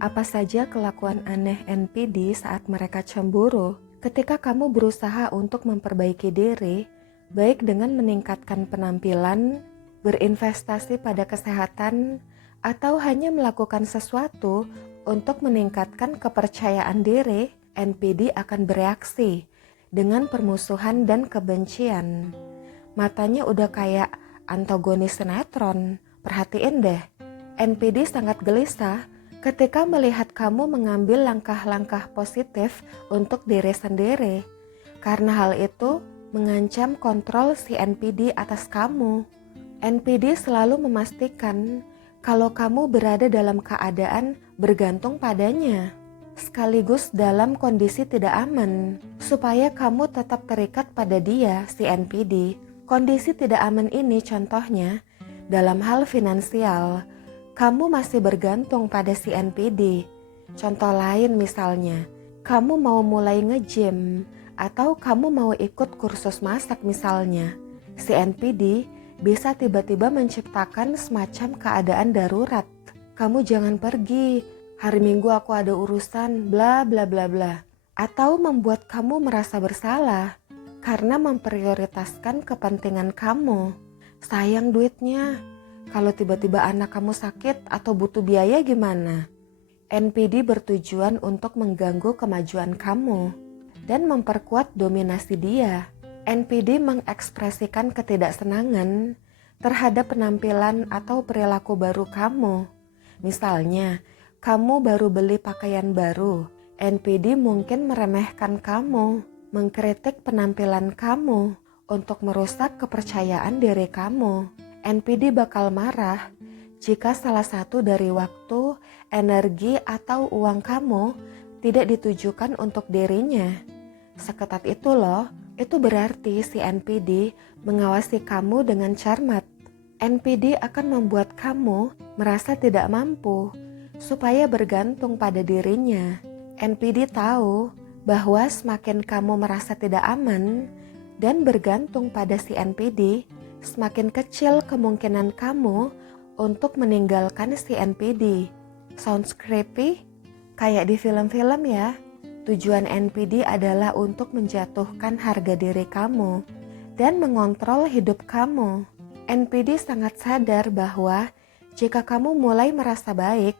Apa saja kelakuan aneh NPD saat mereka cemburu? Ketika kamu berusaha untuk memperbaiki diri, baik dengan meningkatkan penampilan, berinvestasi pada kesehatan, atau hanya melakukan sesuatu untuk meningkatkan kepercayaan diri, NPD akan bereaksi dengan permusuhan dan kebencian. Matanya udah kayak antagonis sinetron. Perhatiin deh, NPD sangat gelisah ketika melihat kamu mengambil langkah-langkah positif untuk diri sendiri. Karena hal itu mengancam kontrol si NPD atas kamu. NPD selalu memastikan kalau kamu berada dalam keadaan bergantung padanya, sekaligus dalam kondisi tidak aman, supaya kamu tetap terikat pada dia, si NPD. Kondisi tidak aman ini contohnya dalam hal finansial, kamu masih bergantung pada si NPD. Contoh lain misalnya, kamu mau mulai nge-gym atau kamu mau ikut kursus masak misalnya. Si NPD bisa tiba-tiba menciptakan semacam keadaan darurat. Kamu jangan pergi, hari Minggu aku ada urusan, bla bla bla bla. Atau membuat kamu merasa bersalah karena memprioritaskan kepentingan kamu. Sayang duitnya, kalau tiba-tiba anak kamu sakit atau butuh biaya gimana? NPD bertujuan untuk mengganggu kemajuan kamu dan memperkuat dominasi dia. NPD mengekspresikan ketidaksenangan terhadap penampilan atau perilaku baru kamu. Misalnya, kamu baru beli pakaian baru. NPD mungkin meremehkan kamu, mengkritik penampilan kamu, untuk merusak kepercayaan diri kamu. NPD bakal marah jika salah satu dari waktu, energi, atau uang kamu tidak ditujukan untuk dirinya. Seketat itu loh. Itu berarti si NPD mengawasi kamu dengan cermat. NPD akan membuat kamu merasa tidak mampu supaya bergantung pada dirinya. NPD tahu bahwa semakin kamu merasa tidak aman dan bergantung pada si NPD, semakin kecil kemungkinan kamu untuk meninggalkan si NPD. Sounds creepy? Kayak di film-film ya. Tujuan NPD adalah untuk menjatuhkan harga diri kamu dan mengontrol hidup kamu. NPD sangat sadar bahwa jika kamu mulai merasa baik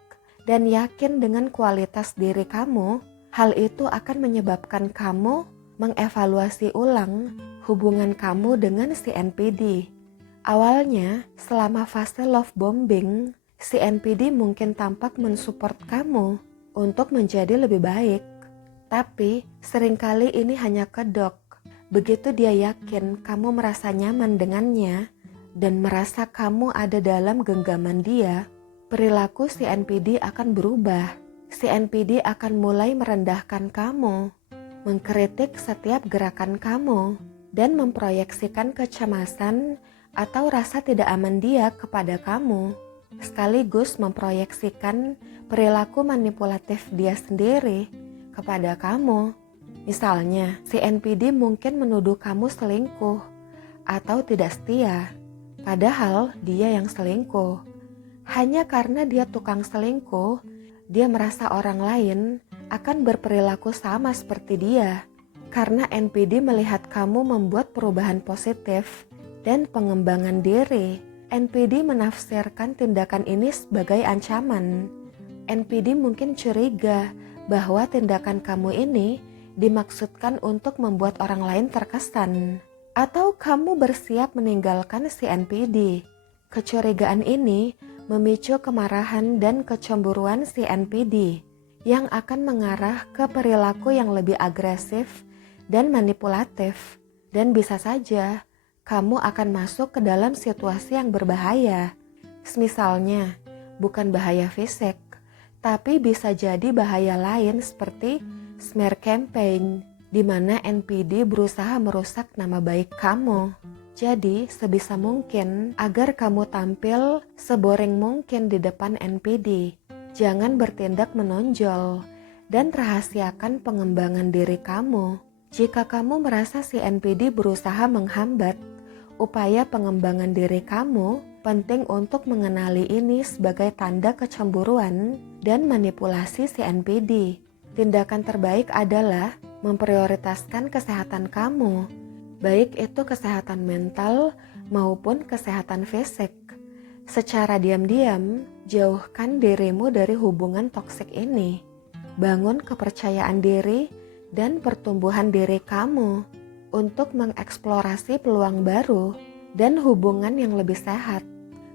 dan yakin dengan kualitas diri kamu, hal itu akan menyebabkan kamu mengevaluasi ulang hubungan kamu dengan si NPD. Awalnya, selama fase love bombing, si NPD mungkin tampak mensupport kamu untuk menjadi lebih baik. Tapi seringkali ini hanya kedok. Begitu dia yakin kamu merasa nyaman dengannya dan merasa kamu ada dalam genggaman dia, perilaku si NPD akan berubah. Si NPD akan mulai merendahkan kamu, mengkritik setiap gerakan kamu, dan memproyeksikan kecemasan atau rasa tidak aman dia kepada kamu, sekaligus memproyeksikan perilaku manipulatif dia sendiri kepada kamu. Misalnya, si NPD mungkin menuduh kamu selingkuh atau tidak setia, padahal dia yang selingkuh. Hanya karena dia tukang selingkuh, dia merasa orang lain akan berperilaku sama seperti dia. Karena NPD melihat kamu membuat perubahan positif dan pengembangan diri, NPD menafsirkan tindakan ini sebagai ancaman. NPD mungkin curiga bahwa tindakan kamu ini dimaksudkan untuk membuat orang lain terkesan, atau kamu bersiap meninggalkan si NPD. Kecurigaan ini memicu kemarahan dan kecemburuan si NPD yang akan mengarah ke perilaku yang lebih agresif dan manipulatif, dan bisa saja kamu akan masuk ke dalam situasi yang berbahaya. Misalnya, bukan bahaya fisik, tapi bisa jadi bahaya lain seperti smear campaign, di mana NPD berusaha merusak nama baik kamu. Jadi sebisa mungkin agar kamu tampil seboring mungkin di depan NPD. Jangan bertindak menonjol dan rahasiakan pengembangan diri kamu. Jika kamu merasa si NPD berusaha menghambat upaya pengembangan diri kamu, penting untuk mengenali ini sebagai tanda kecemburuan dan manipulasi si NPD. Tindakan terbaik adalah memprioritaskan kesehatan kamu, baik itu kesehatan mental maupun kesehatan fisik. Secara diam-diam, jauhkan dirimu dari hubungan toksik ini. Bangun kepercayaan diri dan pertumbuhan diri kamu untuk mengeksplorasi peluang baru dan hubungan yang lebih sehat,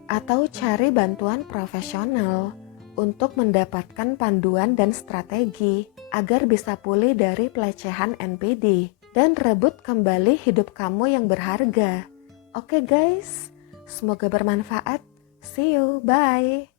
atau cari bantuan profesional untuk mendapatkan panduan dan strategi agar bisa pulih dari pelecehan NPD dan rebut kembali hidup kamu yang berharga. Oke guys, semoga bermanfaat. See you, bye.